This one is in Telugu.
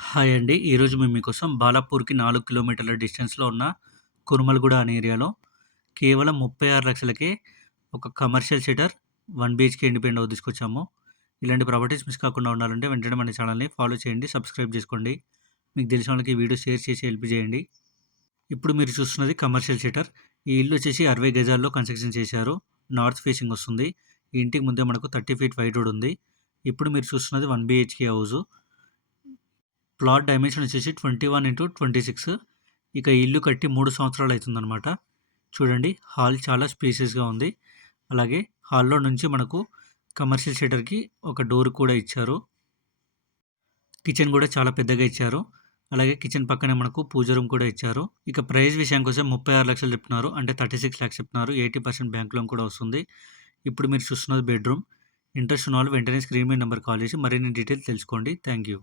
హాయ్ అండి. ఈరోజు మేము మీకోసం బాలాపూర్‌కి నాలుగు కిలోమీటర్ల డిస్టెన్స్‌లో ఉన్న కురుమలగూడ అనే ఏరియాలో కేవలం 36,00,000కే ఒక commercial shutter one BHK independent house తీసుకొచ్చాము. ఇలాంటి ప్రాపర్టీస్ మిస్ కాకుండా ఉండాలంటే వెంటనే మన ఛానల్‌ని ఫాలో చేయండి. సబ్స్క్రైబ్ చేసుకోండి. మీకు తెలిసిన వాళ్ళకి వీడియో షేర్ చేసి హెల్ప్ చేయండి. ఇప్పుడు మీరు చూస్తున్నది కమర్షియల్ షెటర్. ఈ ఇల్లు వచ్చేసి 60 గజాల్లో కన్స్ట్రక్షన్ చేశారు. నార్త్ ఫేసింగ్ వస్తుంది. ఈ ఇంటికి ముందే మనకు 30 ఫీట్ వైడ్ రోడ్ ఉంది. ఇప్పుడు మీరు చూస్తున్నది one BHK house plot dimension వచ్చేసి 21/26 ఇక ఇల్లు కట్టి మూడు సంవత్సరాలు అవుతుందన్నమాట. చూడండి హాల్ చాలా స్పేసియస్‌గా ఉంది. అలాగే హాల్‌లో నుంచి మనకు కమర్షియల్ షెటర్‌కి ఒక డోర్ కూడా ఇచ్చారు. కిచెన్ కూడా చాలా పెద్దగా ఇచ్చారు. అలాగే కిచెన్ పక్కనే మనకు పూజ రూమ్ కూడా ఇచ్చారు. ఇక ప్రైస్ విషయానికి ముప్పై ఆరు లక్షలు చెప్తున్నారు. అంటే థర్టీ సిక్స్ ల్యాక్స్ చెప్తున్నారు. 80% బ్యాంక్ లోన్ కూడా వస్తుంది. ఇప్పుడు మీరు చూస్తున్నది బెడ్‌రూమ్. ఇంట్రెస్ట్ ఉన్నవాళ్ళు వెంటనే స్క్రీన్ మీద నెంబర్ కాల్ చేసి మరిన్ని డీటెయిల్స్ తెలుసుకోండి. Thank you.